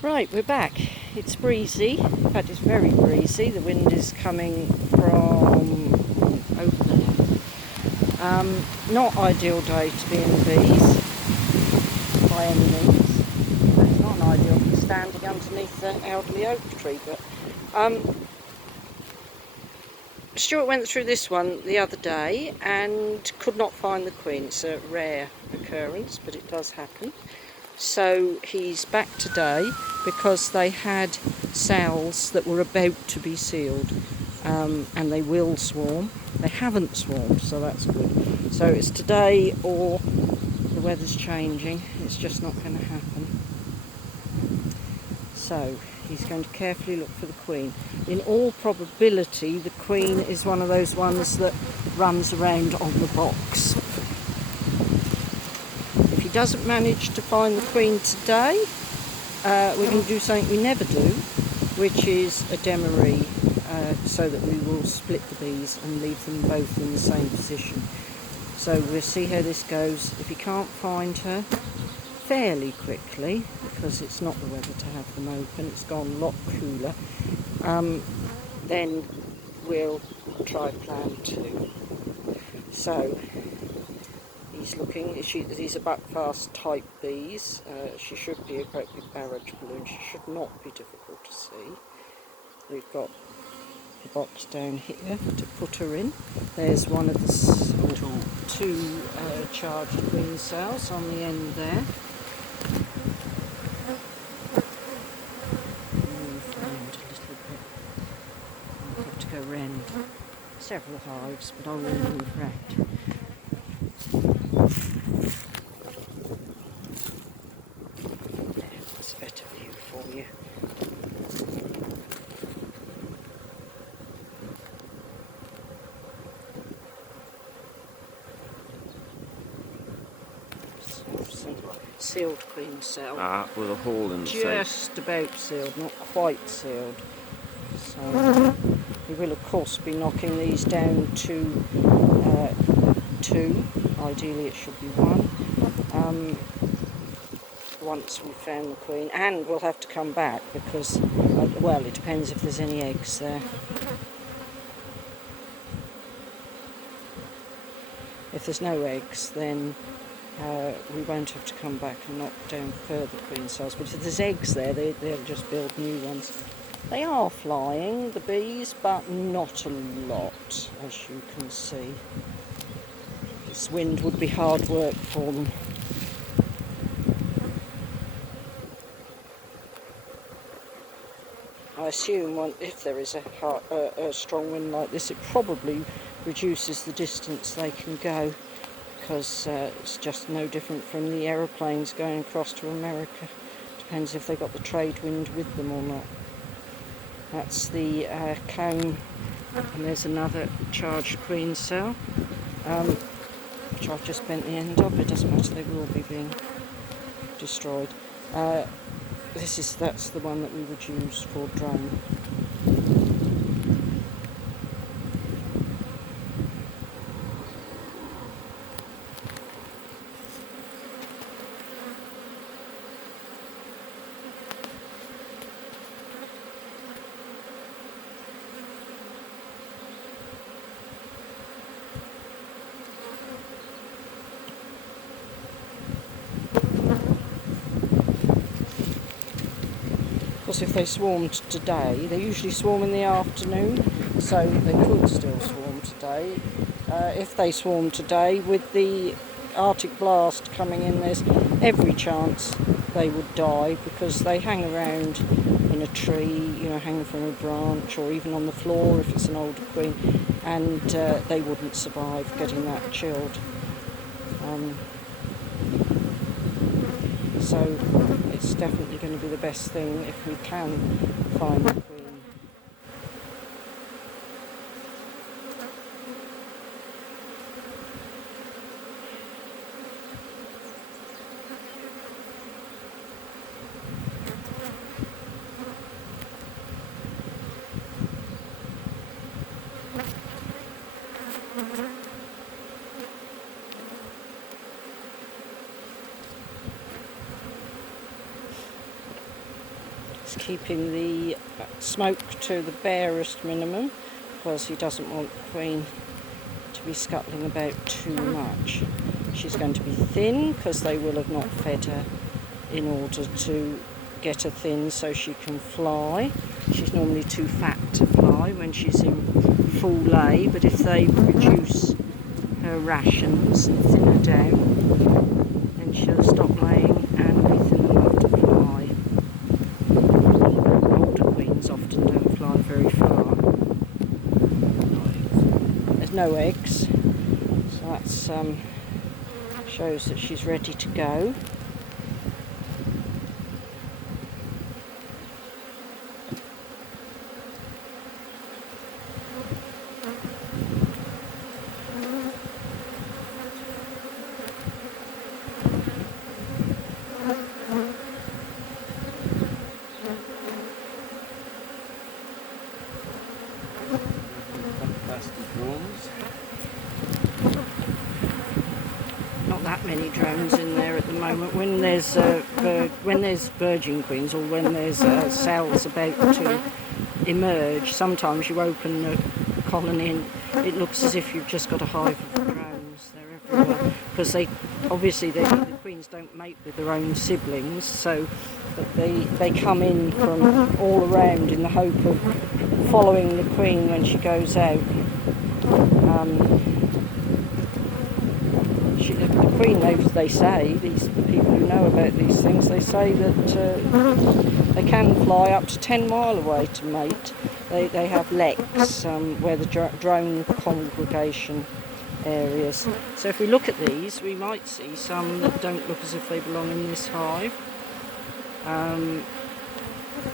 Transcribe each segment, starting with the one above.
Right, we're back. It's breezy. In fact, it's very breezy. The wind is coming from over there. Not ideal day to be in the bees by any means. It's not an ideal for standing underneath the elderly oak tree, but Stuart went through this one the other day and could not find the queen. It's a rare occurrence, but it does happen. So he's back today because they had cells that were about to be sealed, and they will swarm. They haven't swarmed, so that's good. So it's today or the weather's changing. It's just not going to happen. So he's going to carefully look for the queen. In all probability, the queen is one of those ones that runs around on the box. If he doesn't manage to find the queen today, we're going to do something we never do, which is a demaree, so that we will split the bees and leave them both in the same position. So we'll see how this goes. If he can't find her fairly quickly, because it's not the weather to have them open, it's gone a lot cooler, then we'll try plan 2. So he's looking. These are buckfast type bees. She should be a great big barrage balloon. She should not be difficult to see. We've got the box down here to put her in. There's one of the two charged queen cells on the end there. Move around a little bit. I'll have to go round several hives, but I will move round. That's a better view for you. Sealed queen cell. With a hole in the side. Just about sealed, not quite sealed. So we will of course be knocking these down to 2. Ideally it should be 1. Once we've found the queen, and we'll have to come back because, well, it depends if there's any eggs there. If there's no eggs, then we won't have to come back and knock down further queen cells. But if there's eggs there, they'll just build new ones. They are flying, the bees, but not a lot, as you can see. This wind would be hard work for them. I assume if there is a strong wind like this, it probably reduces the distance they can go, because it's just no different from the aeroplanes going across to America. Depends if they've got the trade wind with them or not. That's the cone, and there's another charged queen cell, which I've just bent the end of. It doesn't matter, they will be being destroyed. That's the one that we would use for drone. Because if they swarmed today, they usually swarm in the afternoon, so they could still swarm today. If they swarm today, with the Arctic blast coming in, there's every chance they would die, because they hang around in a tree, hanging from a branch, or even on the floor if it's an older queen, and they wouldn't survive getting that chilled. So it's definitely going to be the best thing if we can find the queen. He's keeping the smoke to the barest minimum because he doesn't want the queen to be scuttling about too much. She's going to be thin because they will have not fed her in order to get her thin so she can fly. She's normally too fat to fly when she's in full lay, but if they reduce her rations and thin her down, then she'll stop laying and be thin enough to fly. Older queens often don't fly very far. There's no eggs, so that's shows that she's ready to go. Not that many drones in there at the moment. When there's virgin queens or when there's cells about to emerge, sometimes you open the colony and it looks as if you've just got a hive of drones. They're everywhere because the queens don't mate with their own siblings, so that they come in from all around in the hope of following the queen when she goes out. The queen, they say, these people who know about these things, they say that they can fly up to 10 miles away to mate. They have leks where the drone congregation areas. So if we look at these, we might see some that don't look as if they belong in this hive.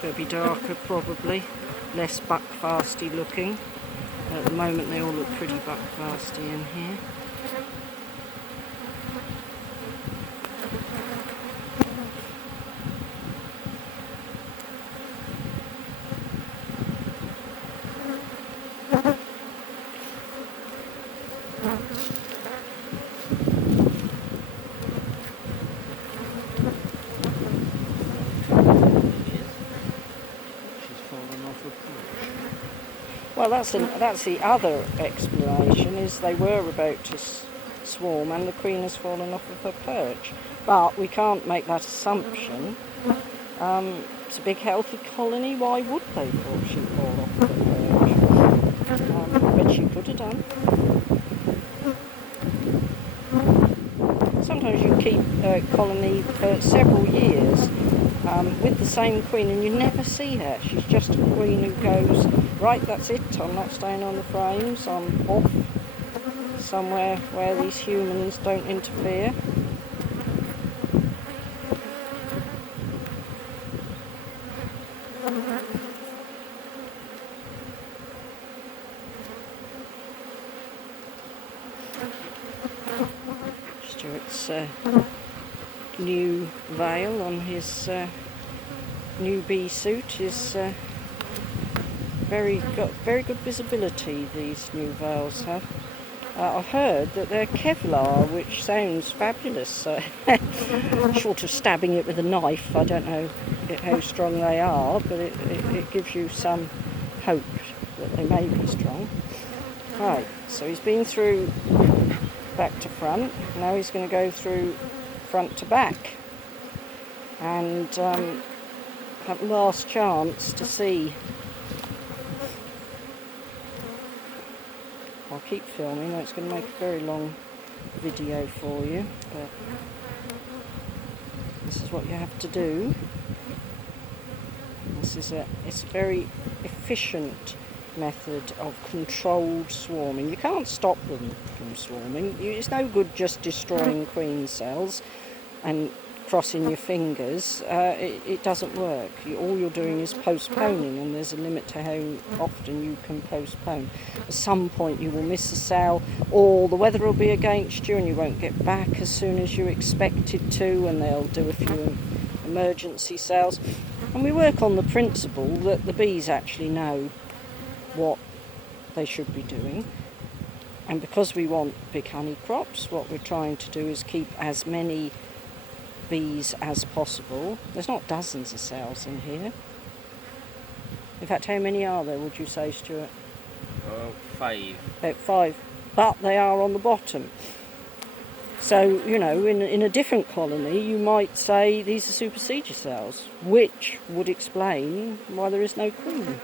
They'll be darker probably, less buckfasty looking. At the moment they all look pretty buckfasty in here. Well, that's the other explanation, is they were about to swarm and the queen has fallen off of her perch. But we can't make that assumption. It's a big healthy colony, why would they fall off the perch? But she could have done. Sometimes you keep a colony for several years with the same queen and you never see her. She's just a queen who goes, right, that's it, I'm not staying on the frames, I'm off somewhere where these humans don't interfere. Stuart's new veil on his new bee suit is got very good visibility, these new veils have. I've heard that they're Kevlar, which sounds fabulous. Short of stabbing it with a knife, I don't know how strong they are, but it gives you some hope that they may be strong. Right, so he's been through back to front, now he's going to go through front to back and have the last chance to see. I'll keep filming, it's going to make a very long video for you, but this is what you have to do. It's a very efficient method of controlled swarming. You can't stop them from swarming. It's no good just destroying queen cells and crossing your fingers. It doesn't work. All you're doing is postponing, and there's a limit to how often you can postpone. At some point you will miss a cell, or the weather will be against you and you won't get back as soon as you expected to, and they'll do a few emergency cells. And we work on the principle that the bees actually know what they should be doing, and because we want big honey crops, what we're trying to do is keep as many bees as possible. There's not dozens of cells in here, In fact, how many are there, would you say, Stuart? 5. About 5. But they are on the bottom. So, you know, in a different colony, you might say these are supersedure cells, which would explain why there is no queen.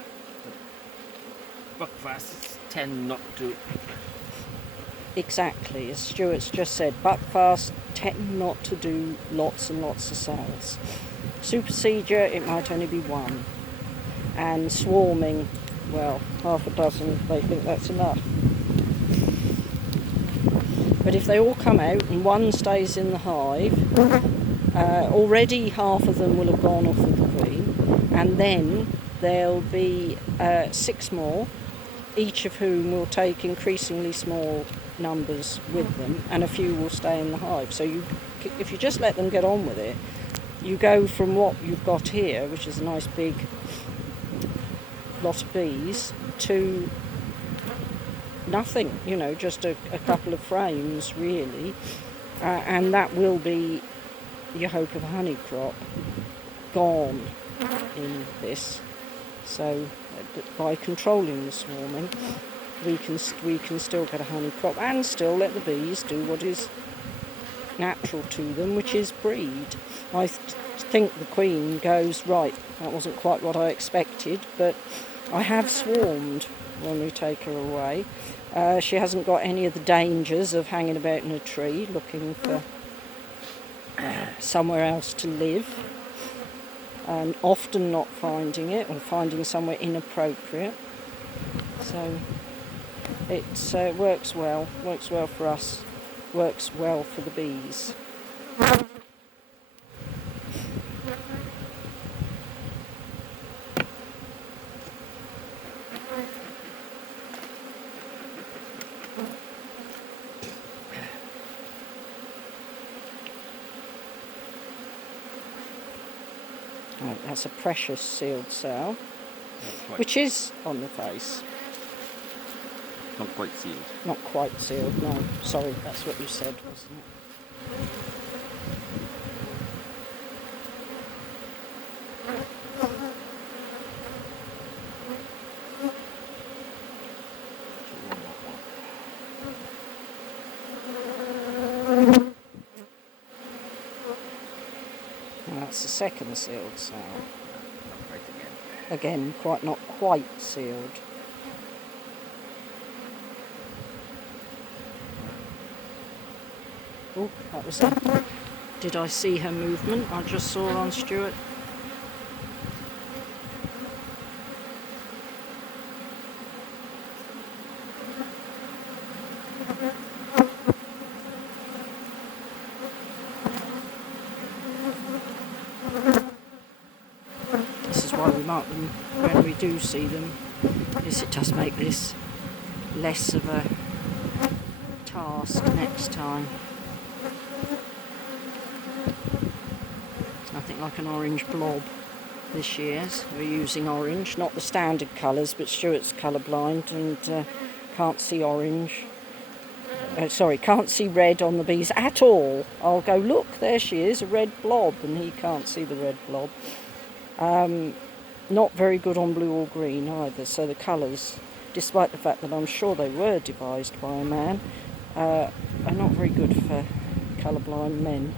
Buckfasts tend not to. Exactly, as Stuart's just said, buckfasts tend not to do lots and lots of cells. Supersedure, it might only be 1. And swarming, well, half a dozen, they think that's enough. But if they all come out and 1 stays in the hive, already half of them will have gone off with the queen, and then there'll be 6 more, each of whom will take increasingly small numbers with them, and a few will stay in the hive. So if you just let them get on with it, you go from what you've got here, which is a nice big lot of bees, to nothing, you know, just a couple of frames really, and that will be your hope of a honey crop gone in this. So by controlling the swarming, we can still get a honey crop and still let the bees do what is natural to them, which is breed. I think the queen goes, right, that wasn't quite what I expected, but I have swarmed when we take her away. She hasn't got any of the dangers of hanging about in a tree looking for somewhere else to live, and often not finding it or finding somewhere inappropriate. So it works well for us, works well for the bees. Right, that's a precious sealed cell, which is on the face. Not quite sealed. Not quite sealed, no. Sorry, that's what you said, wasn't it? And that's the second sealed cell. Not quite again. Again, not quite sealed. Oh, that was it. Did I see her movement? I just saw on Stuart. This is why we mark them when we do see them, is it does make this less of a task next time. It's nothing like an orange blob this year. So we're using orange, not the standard colours, but Stuart's colourblind and can't see orange. Can't see red on the bees at all. I'll go, look, there she is, a red blob, and he can't see the red blob. Not very good on blue or green either, so the colours, despite the fact that I'm sure they were devised by a man, are not very good for colourblind men.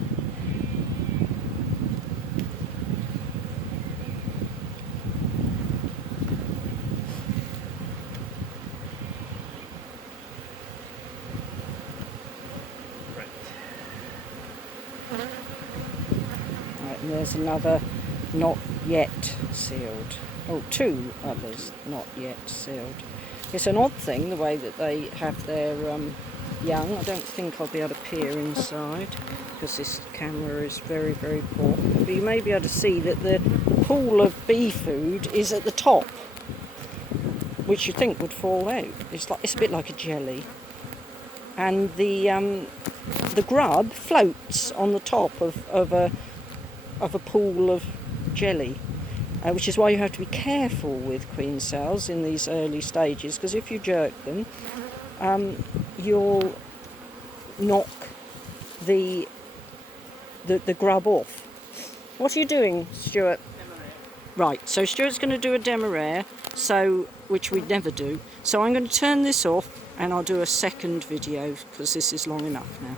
Right, and there's another not yet sealed. Oh, 2 others not yet sealed. It's an odd thing, the way that they have their young. I don't think I'll be able to peer inside because this camera is very, very poor. But you may be able to see that the pool of bee food is at the top, which you think would fall out. It's a bit like a jelly. And the grub floats on the top of a pool of jelly, which is why you have to be careful with queen cells in these early stages, because if you jerk them, you'll knock the grub off. What are you doing, Stuart? Right, so Stuart's going to do a demaree, which we'd never do. So I'm going to turn this off and I'll do a second video because this is long enough now.